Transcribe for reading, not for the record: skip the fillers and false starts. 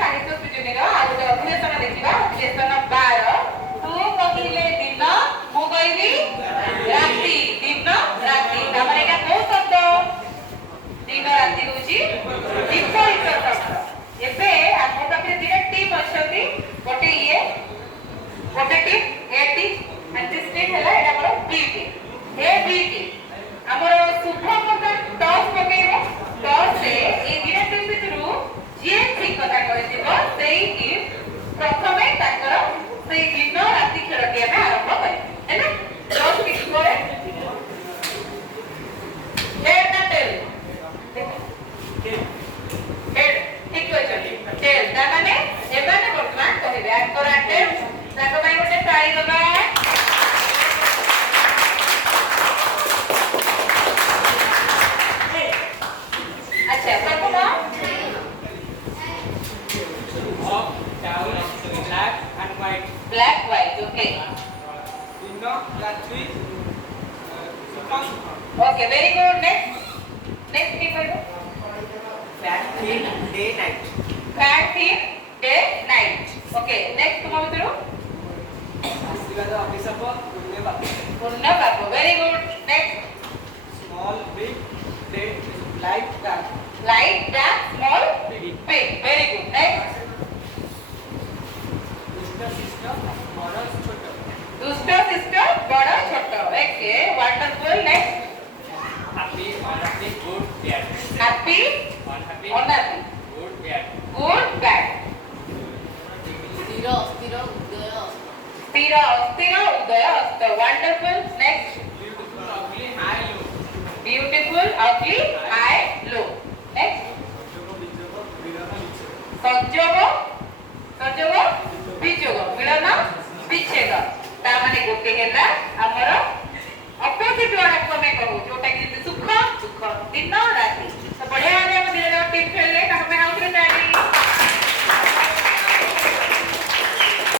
साहित्य सृजनीर आ गोटे अधिवेशन देखिबा अधिवेशन 12 तू कहिले दिन मु कहबी राति दिन राति तापर एटा को शब्द दिन राति होची विपरीत शब्द एबे हम पाखे दिने टीम अछती गोटे ये गोटे team A team and this team हैला एटा बरो B team A B team हमरो शुभ मतलब टॉस पकेइबो टॉस से ए दिने टीम भितरु जे ठीक कथा कहथिबो सेही टीम प्रथमे ताकर से दिन राति खेल के हमें आरंभ करें है ना टॉस किस करे हेड ना टेल हेड ठीक अछि टेल ता माने एबाने वर्तमान कहबे आंकर टेल ताको भाई गोटे ताली दबा अच्छा प्रथम black white okay dinno ratri okay very good next people fat thin day night day night okay next तुम बताओ आशीर्वाद अभिशाप पुण्य बाप very good next small big light dark small big very good next दुष्ट शिष्ट बड़ छोट okay wonderful next happy unhappy good bad happy unhappy good bad स्थिर अस्थिर उदय अस्त wonderful next beautiful ugly high low next संजोग